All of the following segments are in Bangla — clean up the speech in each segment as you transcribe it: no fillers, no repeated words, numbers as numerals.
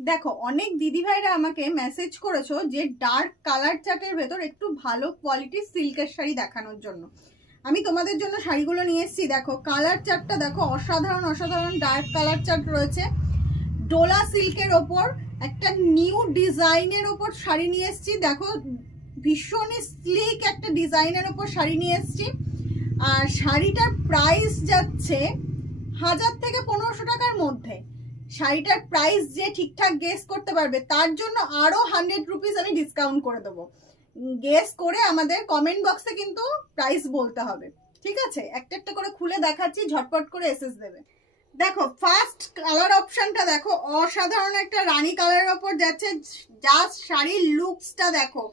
দেখো অনেক দিদিভাইরা আমাকে মেসেজ করেছো যে ডার্ক কালার চার্টের ভেতর একটু ভালো কোয়ালিটির সিল্কের শাড়ি দেখানোর জন্য। আমি তোমাদের জন্য শাড়িগুলো নিয়ে এসেছি। দেখো কালার চার্টটা দেখো, অসাধারণ অসাধারণ ডার্ক কালার চার্ট রয়েছে। ডোলা সিল্কের ওপর একটা নিউ ডিজাইনের ওপর শাড়ি নিয়ে এসেছি। দেখো ভীষণই স্লিক একটা ডিজাইনের ওপর শাড়ি নিয়ে এসেছি। আর শাড়িটার প্রাইস যাচ্ছে 1000 থেকে 1500 টাকার মধ্যে। শাড়িটার প্রাইস যে ঠিকঠাক গেস করতে পারবে তার জন্য আরো 100 রুপিস আমি ডিসকাউন্ট করে দেবো। গেস করে আমাদের কমেন্ট বক্সে কিন্তু প্রাইস বলতে হবে, ঠিক আছে? একটা একটা করে খুলে দেখাচ্ছি, ঝটপট করে এসএস দেবে। দেখো ফার্স্ট কালার অপশনটা দেখো, অসাধারণ একটা রানী কালারের ওপর যাচ্ছে। জাস্ট শাড়ির লুকসটা দেখো,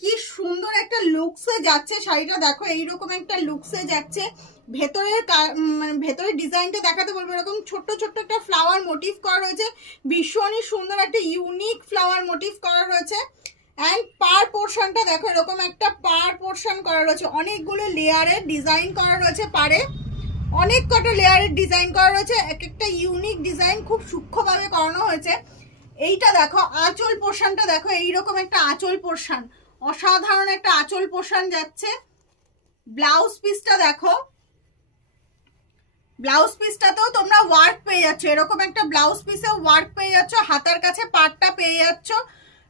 কি সুন্দর একটা লুকসে যাচ্ছে শাড়িটা। দেখো এইরকম একটা লুকসে যাচ্ছে। ভেতরের মানে ভেতরের ডিজাইনটা দেখাতে বলবো। এরকম ছোট্ট ছোট্ট একটা ফ্লাওয়ার মোটিভ করা রয়েছে, ভীষণই সুন্দর একটা ইউনিক ফ্লাওয়ার মোটিভ করা রয়েছে। অ্যান্ড পার পোর্শনটা দেখো, এরকম একটা পার পোর্শন করা রয়েছে, অনেকগুলো লেয়ারের ডিজাইন করা রয়েছে। পারে অনেক কটা লেয়ারের ডিজাইন করা রয়েছে, এক একটা ইউনিক ডিজাইন খুব সূক্ষ্মভাবে করানো হয়েছে। এইটা দেখো আঁচল পোর্শনটা দেখো, এইরকম একটা আঁচল পোর্শন, অসাধারণ একটা আঁচল পোর্শন যাচ্ছে। ব্লাউজ পিসটা দেখো, ব্লাউজ পিসটাতেও তোমরা ওয়ার্ক পেয়ে যাচ্ছ, এরকম একটা ব্লাউজ পিসে ওয়ার্ক পেয়ে যাচ্ছ, হাতার কাছে পাটটা পেয়ে যাচ্ছ।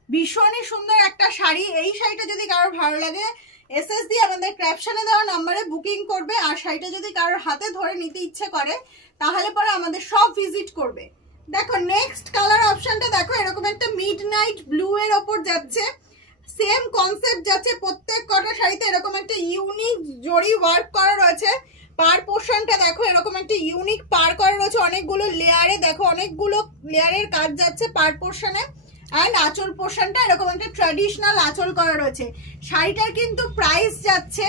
ভীষণই সুন্দর একটা শাড়ি। এই শাড়িটা যদি কারোর ভালো লাগে এসএস দিয়ে আমাদের ক্যাপশনে দেওয়া নাম্বারে বুকিং করবে। আর শাড়িটা যদি কারোর হাতে ধরে নিতে ইচ্ছে করে তাহলে পরে আমাদের সব ভিজিট করবে। দেখো নেক্সট কালার অপশনটা দেখো, এরকম একটা মিড নাইট ব্লু এর ওপর যাচ্ছে। সেম কনসেপ্ট যাচ্ছে প্রত্যেক কটা শাড়িতে, এরকম একটা ইউনিক জরি ওয়ার্ক করা রয়েছে। পার পোর্শনটা দেখো, এরকম একটা ইউনিক পার করা রয়েছে, অনেকগুলো লেয়ারে দেখো, অনেকগুলো লেয়ারের কাজ যাচ্ছে পার পোর্শনে। অ্যান্ড আঁচল পোর্শনটা এরকম একটা ট্র্যাডিশনাল আঁচল করা রয়েছে। শাড়িটার কিন্তু প্রাইস যাচ্ছে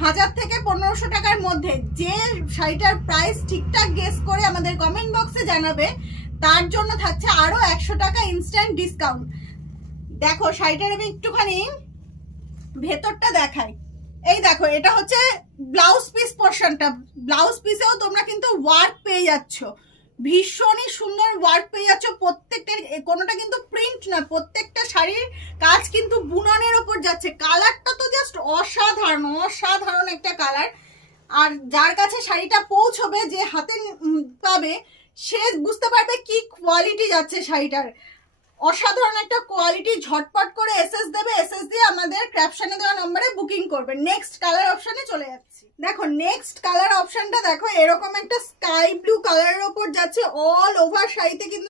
1000 থেকে 1500 টাকার মধ্যে। যে শাড়িটার প্রাইস ঠিকঠাক গেস করে আমাদের কমেন্ট বক্সে জানাবে তার জন্য থাকছে আরো 100 টাকা ইনস্ট্যান্ট ডিসকাউন্ট। দেখো শাড়িটার আমি একটুখানি ভেতরটা দেখাই। এই দেখো এটা হচ্ছে ব্লাউজ পিস পোর্শনটা। ব্লাউজ পিসেও তোমরা কিন্তু ওয়ার্ক পেয়ে যাচ্ছ, ভীষণই সুন্দর ওয়ার্ক পেয়ে যাচ্ছ। প্রত্যেকটা কোনোটা কিন্তু প্রিন্ট না, প্রত্যেকটা শাড়ির কাজ কিন্তু বুননের ওপর যাচ্ছে। কালারটা তো জাস্ট অসাধারণ অসাধারণ একটা কালার। আর যার কাছে শাড়িটা পৌঁছবে, যে হাতে পাবে, সে বুঝতে পারবে কি কোয়ালিটি যাচ্ছে শাড়িটার। অসাধারণ একটা কোয়ালিটি। ঝটপট করে এসএস দেবে, এসএস দিয়ে আমাদের ক্যাপশনে দেওয়া নম্বরে বুকিং করবে। নেক্সট কালার অপশনে চলে যাচ্ছি। দেখো নেক্সট কালার অপশনটা দেখো, এরকম একটা স্কাই ব্লু কালারের ওপর যাচ্ছে। অল ওভার শাড়িতে কিন্তু